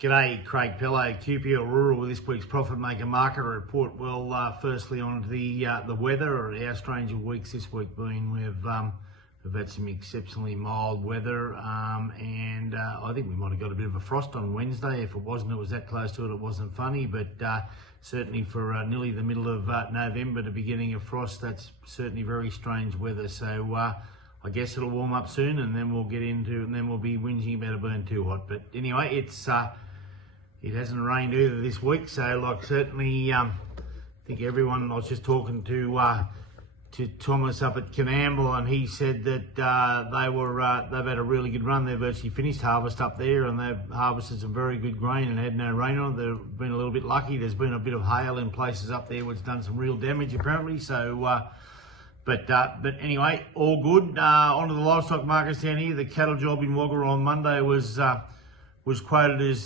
G'day, Craig Pello, QPL Rural with this week's Profit Maker Market Report. Well, firstly on to the weather. Our strange of weeks this week being we've had some exceptionally mild weather, and I think we might have got a bit of a frost on Wednesday. If it wasn't, it was that close to it, it wasn't funny, but certainly for nearly the middle of November to beginning of frost, that's certainly very strange weather. So I guess it'll warm up soon, and then we'll be whinging about it being too hot. But anyway, it hasn't rained either this week, so certainly I think everyone. I was just talking to Thomas up at Canamble, and he said that they've had a really good run. They've actually finished harvest up there, and they've harvested some very good grain and had no rain on it. They've been a little bit lucky. There's been a bit of hail in places up there, which done some real damage apparently. So. But anyway, all good. Onto the livestock markets down here. The cattle job in Wagga on Monday was quoted as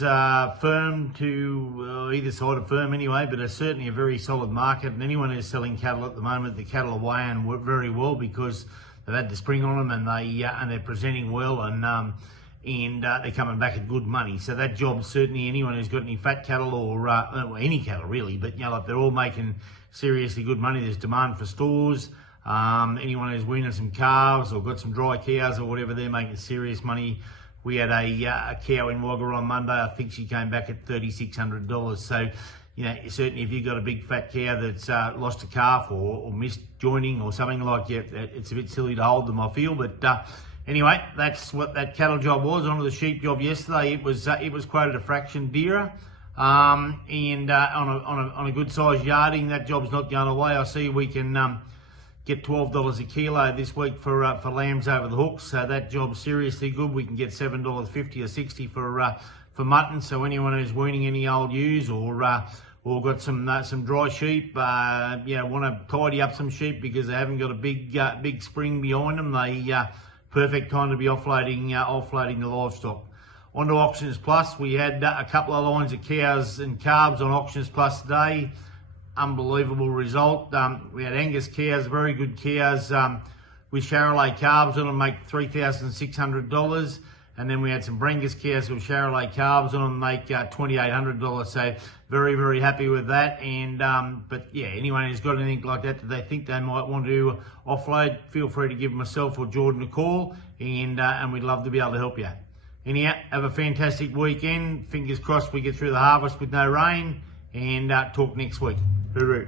firm to either side of firm anyway, but it's certainly a very solid market. And anyone who's selling cattle at the moment, the cattle are weighing very well because they've had the spring on them, and they're presenting well, and they're coming back at good money. So that job, certainly anyone who's got any fat cattle or any cattle really, but they're all making seriously good money. There's demand for stores. Anyone who's weaning some calves or got some dry cows or whatever, they're making serious money. We had a cow in Wagga on Monday. I think she came back at $3,600. So, certainly if you've got a big fat cow that's lost a calf or missed joining or something like that, it's a bit silly to hold them, I feel. But anyway, that's what that cattle job was. Onto the sheep job yesterday. It was quoted a fraction dearer. And on a good sized yarding, that job's not going away. I see we can get $12 a kilo this week for lambs over the hooks. So that job's seriously good. We can get $7.50 or $60 for mutton. So anyone who's weaning any old ewes or got some dry sheep, want to tidy up some sheep because they haven't got a big spring behind them, perfect time to be offloading the livestock. On to Auctions Plus. We had a couple of lines of cows and calves on Auctions Plus today. Unbelievable result. We had Angus cows, very good cows, with Charolais calves on them, make $3,600, and then we had some Brangus cows with Charolais calves on them, make $2,800. So very, very happy with that. And but yeah, anyone who's got anything like that they think they might want to offload, feel free to give myself or Jordan a call, and we'd love to be able to help you. Anyhow, have a fantastic weekend. Fingers crossed we get through the harvest with no rain, and talk next week. Hooroo.